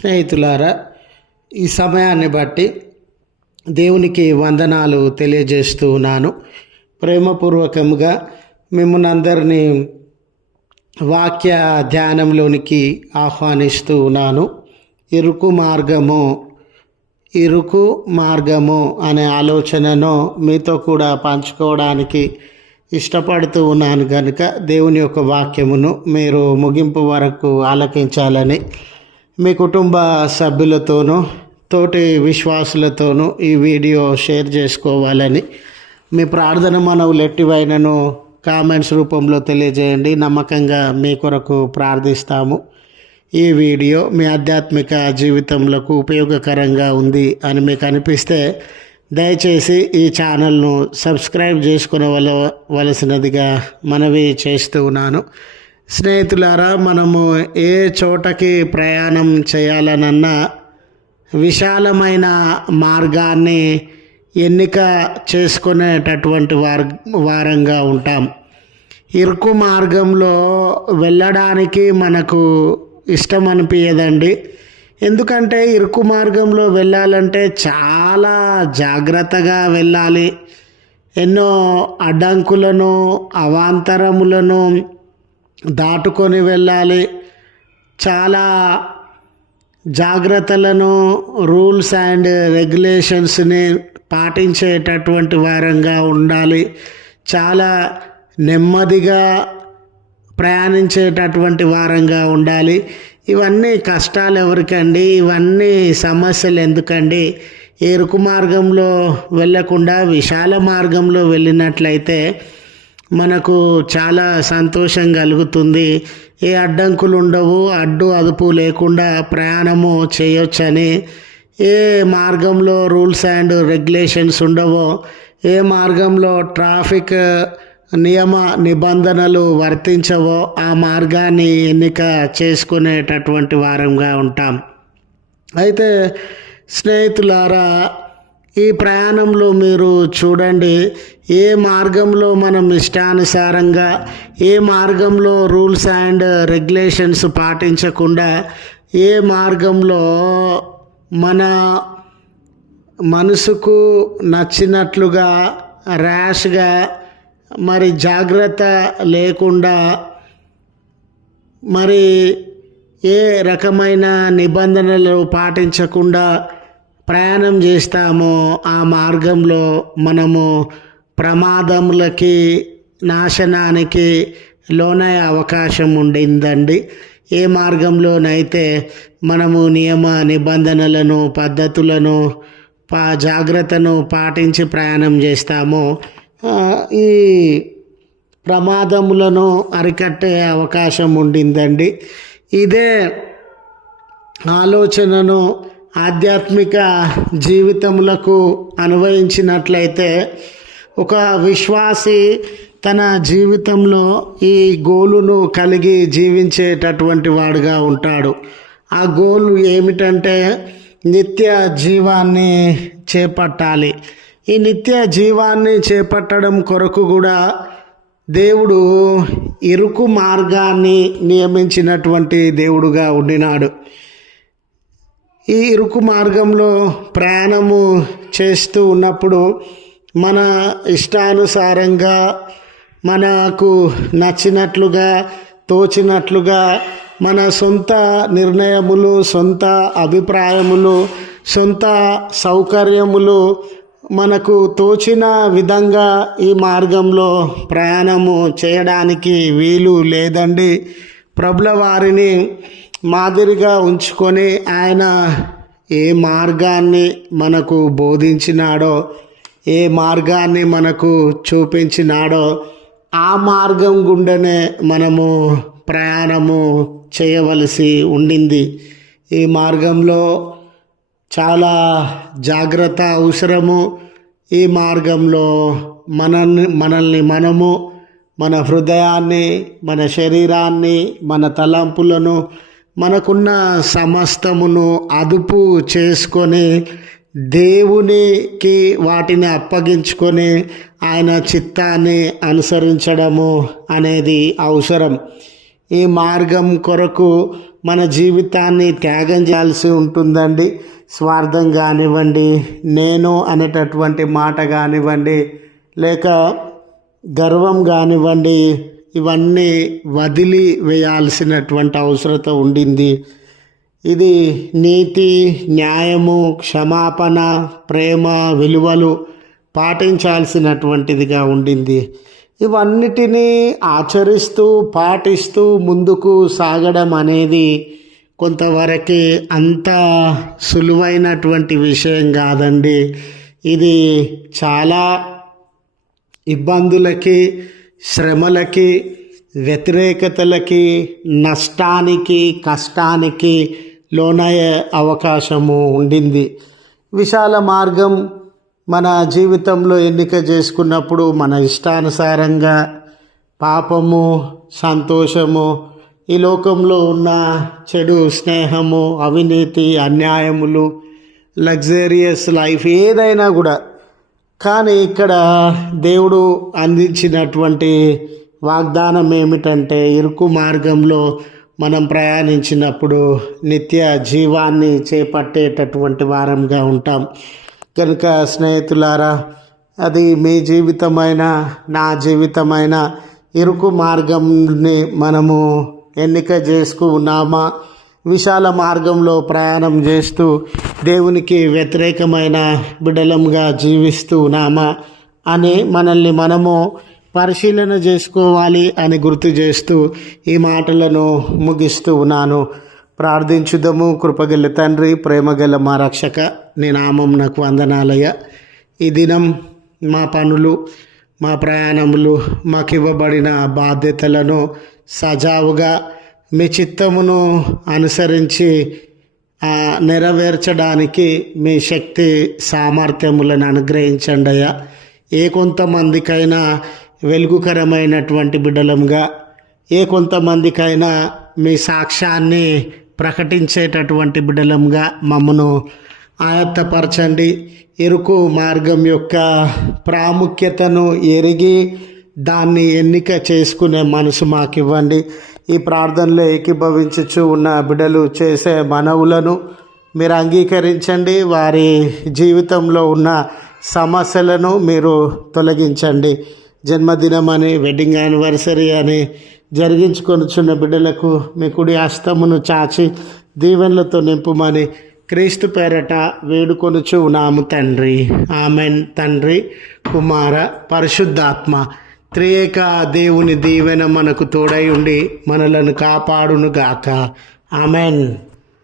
స్నేహితులారా, ఈ సమయాన్ని బట్టి దేవునికి వందనాలు తెలియజేస్తూ ఉన్నాను. ప్రేమపూర్వకంగా మిమ్మల్ని అందరినీ వాక్య ధ్యానంలోనికి ఆహ్వానిస్తూ ఉన్నాను. ఇరుకు మార్గము అనే ఆలోచనను మీతో కూడా పంచుకోవడానికి ఇష్టపడుతూ ఉన్నాను కనుక దేవుని యొక్క వాక్యమును మీరు ముగింపు వరకు ఆలకించాలని మీ కుటుంబ సభ్యులతోనూ తోటి విశ్వాసులతోనూ ఈ వీడియో షేర్ చేసుకోవాలని మీ ప్రార్థన మనవులు ఎట్టివైనను కామెంట్స్ రూపంలో తెలియజేయండి. నమ్మకంగా మీ కొరకు ప్రార్థిస్తాము. ఈ వీడియో మీ ఆధ్యాత్మిక జీవితంలో ఉపయోగకరంగా ఉంది మీకు అనిపిస్తే దయచేసి ఈ ఛానల్ను సబ్స్క్రైబ్ చేసుకునవలసినదిగా మనవి చేస్తూ ఉన్నాను. స్నేహితులారా, మనము ఏ చోటకి ప్రయాణం చేయాలనన్నా విశాలమైన మార్గాన్ని ఎన్నిక చేసుకునేటటువంటి వారంగా ఉంటాం. ఇరుకు మార్గంలో వెళ్ళడానికి మనకు ఇష్టం అనిపించదండి. ఎందుకంటే ఇరుకు మార్గంలో వెళ్ళాలంటే చాలా జాగ్రత్తగా వెళ్ళాలి. ఎన్నో అడ్డంకులను అవాంతరములను దాటుకొని వెళ్ళాలి. చాలా జాగ్రత్తలను రూల్స్ అండ్ రెగ్యులేషన్స్ని పాటించేటటువంటి వారంగా ఉండాలి. చాలా నెమ్మదిగా ప్రయాణించేటటువంటి వారంగా ఉండాలి. ఇవన్నీ కష్టాలు ఎవరికండి? ఇవన్నీ సమస్యలు ఎందుకండి? ఇరుకు మార్గంలో వెళ్ళకుండా విశాల మార్గంలో వెళ్ళినట్లయితే మనకు చాలా సంతోషం కలుగుతుంది. ఏ అడ్డంకులు ఉండవు, అదుపు లేకుండా ప్రయాణము చేయొచ్చని, ఏ మార్గంలో రూల్స్ అండ్ రెగ్యులేషన్స్ ఉండవో, ఏ మార్గంలో ట్రాఫిక్ నియమ నిబంధనలు వర్తించవో ఆ మార్గాన్ని ఎన్నిక చేసుకునేటటువంటి వారంగా ఉంటాం. అయితే స్నేహితులారా, ఈ ప్రయాణంలో మీరు చూడండి, ఏ మార్గంలో మనం ఇష్టానుసారంగా, ఏ మార్గంలో రూల్స్ అండ్ రెగ్యులేషన్స్ పాటించకుండా, ఏ మార్గంలో మన మనసుకు నచ్చినట్లుగా ర్యాష్గా మరి జాగ్రత్త లేకుండా మరి ఏ రకమైన నిబంధనలు పాటించకుండా ప్రయాణం చేస్తామో ఆ మార్గంలో మనము ప్రమాదములకి నాశనానికి లోనయ్యే అవకాశం ఉండిందండి. ఏ మార్గంలోనైతే మనము నియమ నిబంధనలను పద్ధతులను జాగ్రత్తను పాటించి ప్రయాణం చేస్తామో ఈ ప్రమాదములను అరికట్టే అవకాశం ఉండిందండి. ఇదే ఆలోచనను ఆధ్యాత్మిక జీవితములకు అన్వయించినట్లయితే ఒక విశ్వాసి తన జీవితంలో ఈ గోలును కలిగి జీవించేటటువంటి వాడుగా ఉంటాడు. ఆ గోలు ఏమిటంటే నిత్య జీవాన్ని చేపట్టాలి. ఈ నిత్య జీవాన్ని చేపట్టడం కొరకు కూడా దేవుడు ఇరుకు మార్గాన్ని నియమించినటువంటి దేవుడుగా ఉండినాడు. ఈ ఇరుకు మార్గంలో ప్రయాణము చేస్తూ ఉన్నప్పుడు మన ఇష్టానుసారంగా మనకు నచ్చినట్లుగా తోచినట్లుగా మన సొంత నిర్ణయములు, సొంత అభిప్రాయములు, సొంత సౌకర్యములు మనకు తోచిన విధంగా ఈ మార్గంలో ప్రయాణము చేయడానికి వీలు లేదండి. ప్రభుల వారిని మాదిరిగా ఉంచుకొని ఆయన ఏ మార్గాన్ని మనకు బోధించినాడో, ఏ మార్గాన్ని మనకు చూపించినాడో ఆ మార్గం గుండెనే మనము ప్రయాణము చేయవలసి ఉండింది. ఈ మార్గంలో చాలా జాగ్రత్త అవసరము. ఈ మార్గంలో మనల్ని మనము, మన హృదయాన్ని, మన శరీరాన్ని, మన తలంపులను, మనకున్న సమస్తమును అదుపు చేసుకొని దేవునికి వాటిని అప్పగించుకొని ఆయన చిత్తాన్ని అనుసరించడము అనేది అవసరం. ఈ మార్గం కొరకు మన జీవితాన్ని త్యాగం చేయాల్సి ఉంటుందండి. స్వార్థం కానివ్వండి, నేను అనేటటువంటి మాట కానివ్వండి, లేక గర్వం కానివ్వండి, ఇవన్నీ వదిలి వేయాల్సినటువంటి అవసరత ఉండింది. ఇది నీతి, న్యాయము, క్షమాపణ, ప్రేమ, విలువలు పాటించాల్సినటువంటిదిగా ఉండింది. ఇవన్నిటినీ ఆచరిస్తూ పాటిస్తూ ముందుకు సాగడం అనేది కొంతవరకు అంత సులువైనటువంటి విషయం కాదండి. ఇది చాలా ఇబ్బందులకి, శ్రమలకి, వ్యతిరేకతలకి, నష్టానికి, కష్టానికి లోనయ్యే అవకాశము ఉండింది. విశాల మార్గం మన జీవితంలో ఎన్నిక చేసుకున్నప్పుడు మన ఇష్టానుసారంగా పాపము, సంతోషము, ఈ లోకంలో ఉన్న చెడు స్నేహము, అవినీతి, అన్యాయములు, లగ్జరియస్ లైఫ్ ఏదైనా కూడా, కానీ ఇక్కడ దేవుడు అందించినటువంటి వాగ్దానం ఏమిటంటే ఇరుకు మార్గంలో మనం ప్రయాణించినప్పుడు నిత్య జీవాన్ని చేపట్టేటటువంటి వారంగా ఉంటాం. కనుక స్నేహితులారా, అది మీ జీవితమైన నా జీవితమైన ఇరుకు మార్గంని మనము ఎన్నిక చేసుకున్నామా, విశాల మార్గంలో ప్రయాణం చేస్తూ దేవునికి వ్యతిరేకమైన బిడలంగా జీవిస్తూ ఉన్నామా అని మనల్ని మనము పరిశీలన చేసుకోవాలి అని గుర్తు చేస్తూ ఈ మాటలను ముగిస్తూ ఉన్నాను. ప్రార్థించుదము. కృపగల తండ్రి, ప్రేమగల మా రక్షక, నీ నామం నాకు వందనాలయ. ఈ దినం మా పనులు, మా ప్రయాణములు, మాకు ఇవ్వబడిన బాధ్యతలను సజావుగా మీ చిత్తమును అనుసరించి నెరవేర్చడానికి మీ శక్తి సామర్థ్యములను అనుగ్రహించండి అయ్యా. ఏ కొంతమందికైనా వెలుగుకరమైనటువంటి బిడ్డలంగా, ఏ కొంతమందికైనా మీ సాక్ష్యాన్ని ప్రకటించేటటువంటి బిడ్డలంగా మమ్మను ఆయత్తపరచండి. ఇరుకు మార్గం యొక్క ప్రాముఖ్యతను ఎరిగి దాన్ని ఎన్నిక చేసుకునే మనసు మాకు ఇవ్వండి. ఈ ప్రార్థనలో ఏకీభవించుచు ఉన్న బిడ్డలు చేసే మనవులను మీరు అంగీకరించండి. వారి జీవితంలో ఉన్న సమస్యలను మీరు తొలగించండి. జన్మదినం అని, వెడ్డింగ్ యానివర్సరీ అని జరిగించుకొనిచున్న బిడ్డలకు మీ కుడి హస్తమును చాచి దీవెనలతో నింపుమని క్రీస్తు పేరట వేడుకొనుచు ఉన్నాము తండ్రి. ఆమెన్. తండ్రి, కుమార, పరిశుద్ధాత్మ త్రియేక దేవుని దీవెన మనకు తోడై ఉండి మనలను కాపాడును గాక. ఆమెన్.